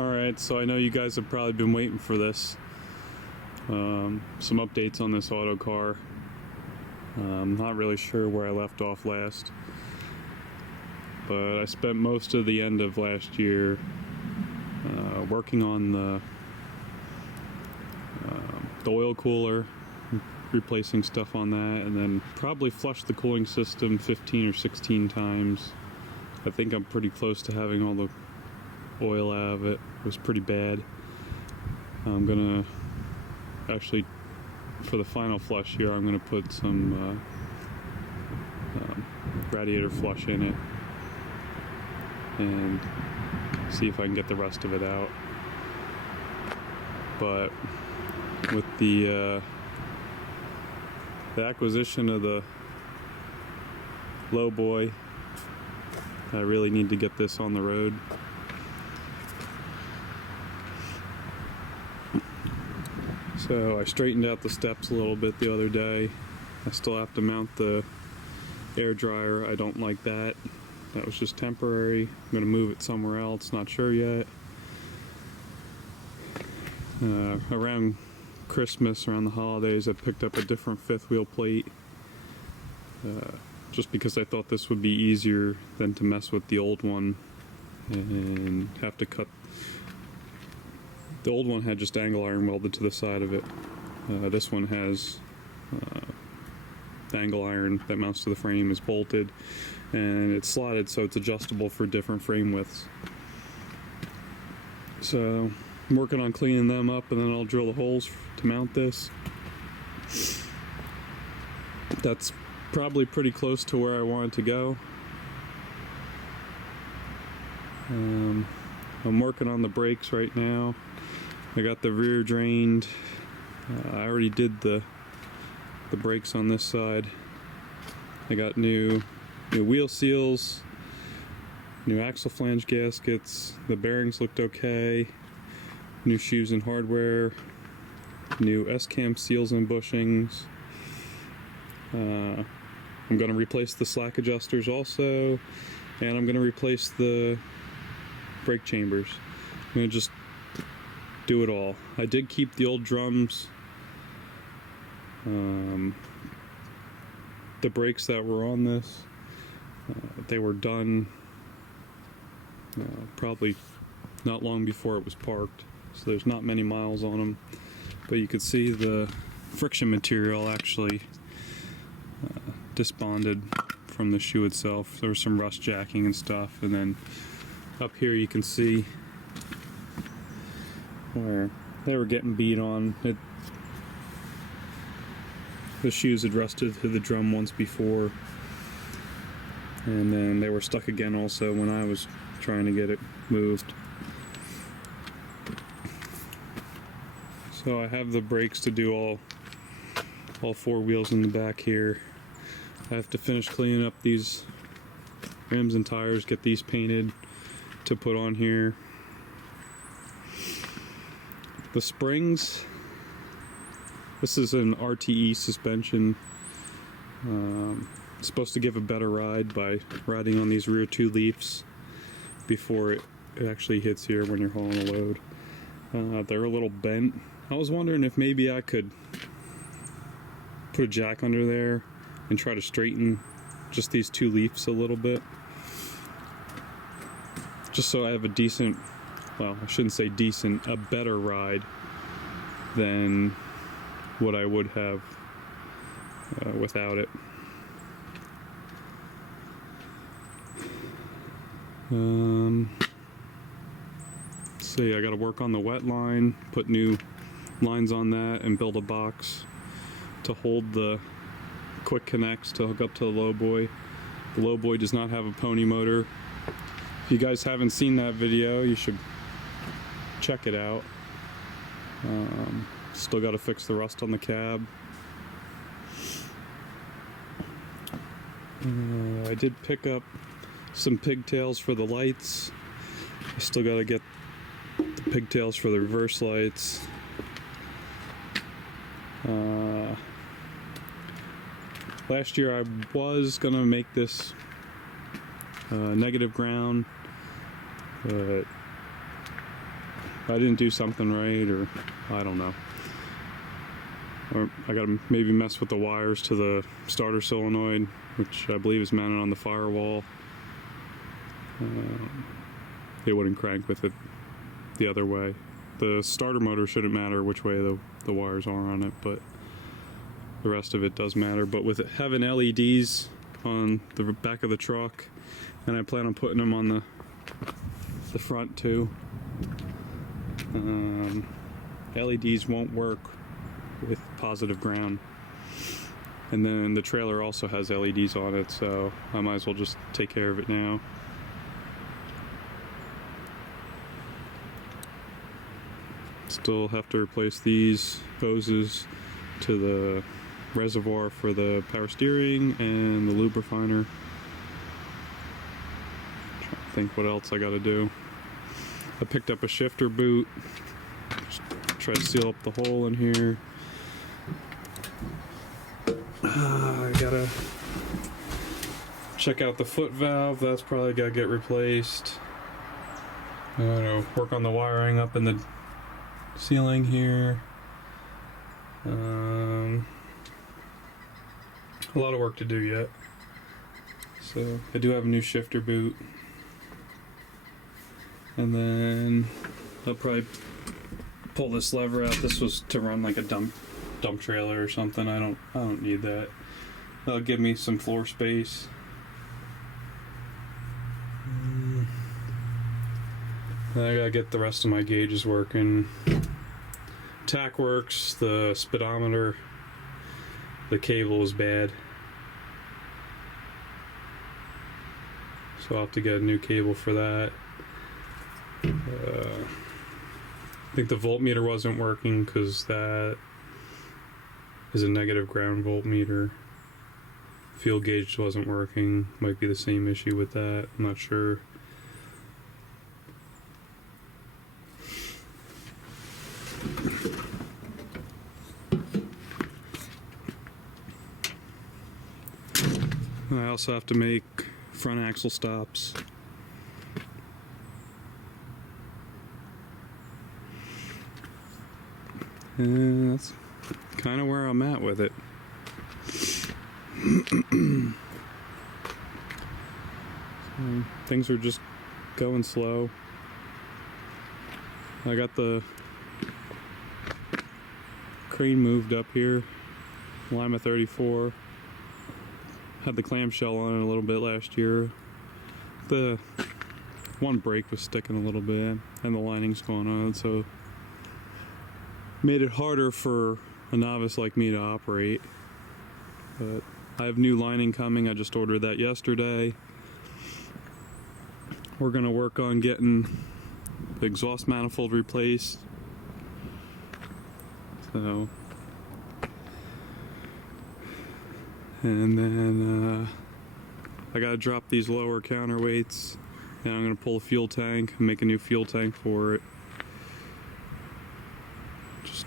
Alright, so I know you guys have probably been waiting for this. Some updates on this Autocar. I'm not really sure where I left off last, but I spent most of the end of last year working on the oil cooler, replacing stuff on that, and then probably flushed the cooling system 15 or 16 times. I think I'm pretty close to having all the oil out of it. It was pretty bad. I'm gonna actually, for the final flush here, I'm gonna put some radiator flush in it and see if I can get the rest of it out. But with the acquisition of the lowboy, I really need to get this on the road. So I straightened out the steps a little bit the other day. I still have to mount the air dryer. I don't like that. That was just temporary. I'm going to move it somewhere else, not sure yet. Around Christmas, around the holidays, I picked up a different fifth wheel plate. Just because I thought this would be easier than to mess with the old one and have to cut. The old one had just angle iron welded to the side of it. This one has angle iron that mounts to the frame, is bolted, and it's slotted so it's adjustable for different frame widths. So I'm working on cleaning them up, and then I'll drill the holes to mount this. That's probably pretty close to where I want it to go. I'm working on the brakes right now. I got the rear drained. I already did the brakes on this side. I got new wheel seals, new axle flange gaskets. The bearings looked okay. New shoes and hardware. New S-cam seals and bushings. I'm going to replace the slack adjusters also, and I'm going to replace the brake chambers. I'm going to just do it all. I did keep the old drums. The brakes that were on this, they were done probably not long before it was parked, so there's not many miles on them, but you could see the friction material actually disbonded from the shoe itself. There was some rust jacking and stuff, and then up here you can see where they were getting beat on. The shoes had rusted to the drum once before, and then they were stuck again also when I was trying to get it moved. So I have the brakes to do all four wheels in the back here. I have to finish cleaning up these rims and tires, get these painted to put on here. The springs, this is an RTE suspension. It's supposed to give a better ride by riding on these rear two leafs before it actually hits here when you're hauling a load. They're a little bent. I was wondering if maybe I could put a jack under there and try to straighten just these two leafs a little bit, just so I have a decent, well, I shouldn't say decent, a better ride than what I would have without it. Let's see, I got to work on the wet line, put new lines on that, and build a box to hold the quick connects to hook up to the lowboy. The lowboy does not have a pony motor. If you guys haven't seen that video, you should check it out. Still got to fix the rust on the cab. I did pick up some pigtails for the lights. I still got to get the pigtails for the reverse lights. Last year I was going to make this negative ground, but I didn't do something right, or I don't know. Or I gotta maybe mess with the wires to the starter solenoid, which I believe is mounted on the firewall. It wouldn't crank with it the other way. The starter motor shouldn't matter which way the wires are on it, but the rest of it does matter. But with having LEDs on the back of the truck, and I plan on putting them on the front too, LEDs won't work with positive ground. And then the trailer also has LEDs on it, so I might as well just take care of it now. Still have to replace these hoses to the reservoir for the power steering and the lube refiner. Trying to think what else I gotta do. I picked up a shifter boot. Just try to seal up the hole in here. I gotta check out the foot valve. That's probably gotta get replaced. I gotta work on the wiring up in the ceiling here. A lot of work to do yet. So I do have a new shifter boot, and then I'll probably pull this lever out. This was to run like a dump trailer or something. I don't need that. That'll give me some floor space. I gotta get the rest of my gauges working. Tack works, the speedometer, the cable is bad, so I'll have to get a new cable for that. I think the voltmeter wasn't working because that is a negative ground voltmeter. Field gauge wasn't working. Might be the same issue with that. I'm not sure. I also have to make front axle stops. And that's kind of where I'm at with it. So, things are just going slow. I got the crane moved up here, Lima 34. Had the clamshell on it a little bit last year. The one brake was sticking a little bit, and the lining's going on, so made it harder for a novice like me to operate. But I have new lining coming. I just ordered that yesterday. We're gonna work on getting the exhaust manifold replaced. So, and then I gotta drop these lower counterweights, and I'm gonna pull a fuel tank and make a new fuel tank for it. Just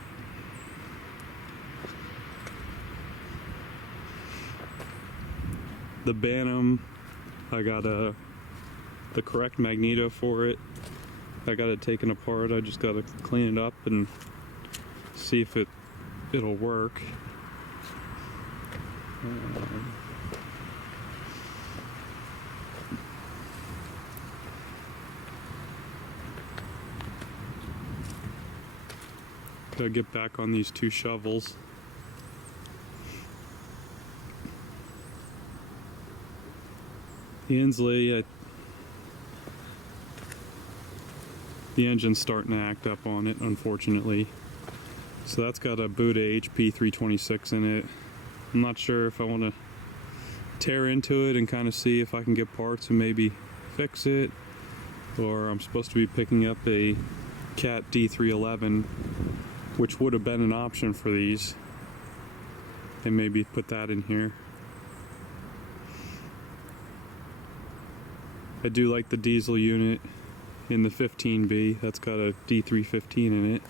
the Bantam, I got the correct magneto for it. I got it taken apart. I just gotta clean it up and see if it'll work. Gotta get back on these two shovels. The Inslee, the engine's starting to act up on it, unfortunately. So that's got a Buda HP 326 in it. I'm not sure if I want to tear into it and kind of see if I can get parts and maybe fix it, or I'm supposed to be picking up a Cat D311, which would have been an option for these, and maybe put that in here. I do like the diesel unit in the 15B. That's got a D315 in it.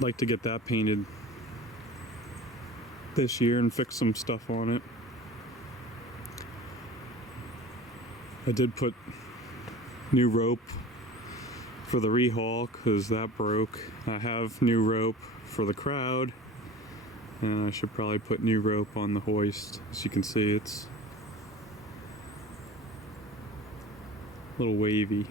Like to get that painted this year and fix some stuff on it. I did put new rope for the rehaul because that broke. I have new rope for the crowd, and I should probably put new rope on the hoist. As you can see, it's a little wavy.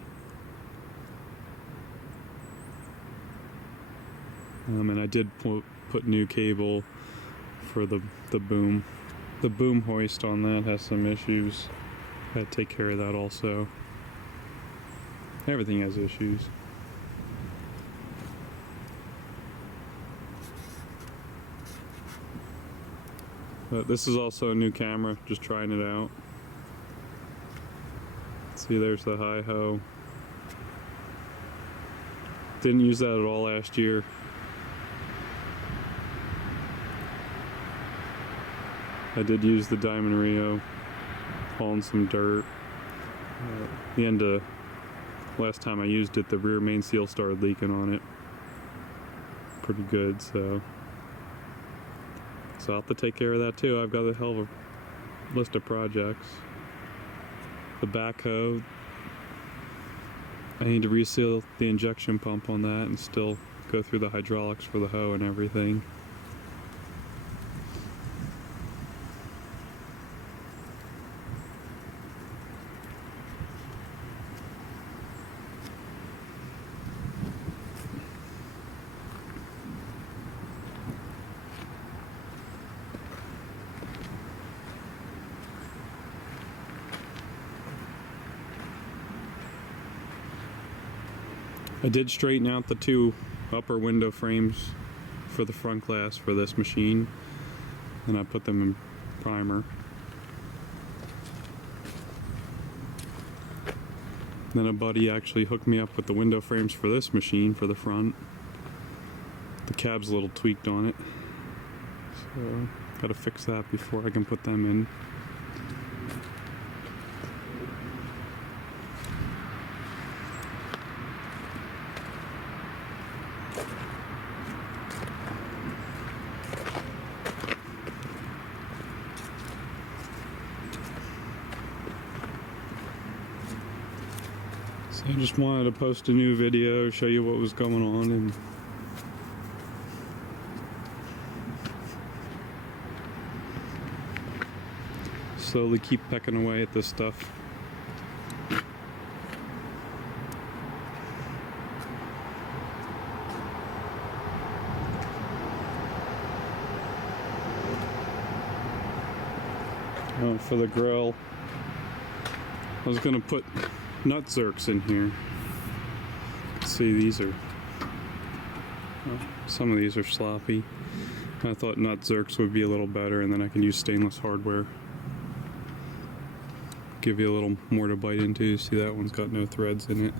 And I did put new cable for the boom. The boom hoist on that has some issues. Gotta take care of that also. Everything has issues. But this is also a new camera, just trying it out. See, there's the hi-ho. Didn't use that at all last year. I did use the Diamond Rio, hauling some dirt. The end of last time I used it, the rear main seal started leaking on it. Pretty good, so I'll have to take care of that too. I've got a hell of a list of projects. The backhoe, I need to reseal the injection pump on that and still go through the hydraulics for the hoe and everything. I did straighten out the two upper window frames for the front glass for this machine, and I put them in primer. Then a buddy actually hooked me up with the window frames for this machine for the front. The cab's a little tweaked on it, so gotta fix that before I can put them in. So I just wanted to post a new video, show you what was going on, and slowly keep pecking away at this stuff. For the grill, I was gonna put nut zerks in here. See, these are, some of these are sloppy. I thought nut zerks would be a little better, and then I can use stainless hardware. Give you a little more to bite into. See, that one's got no threads in it.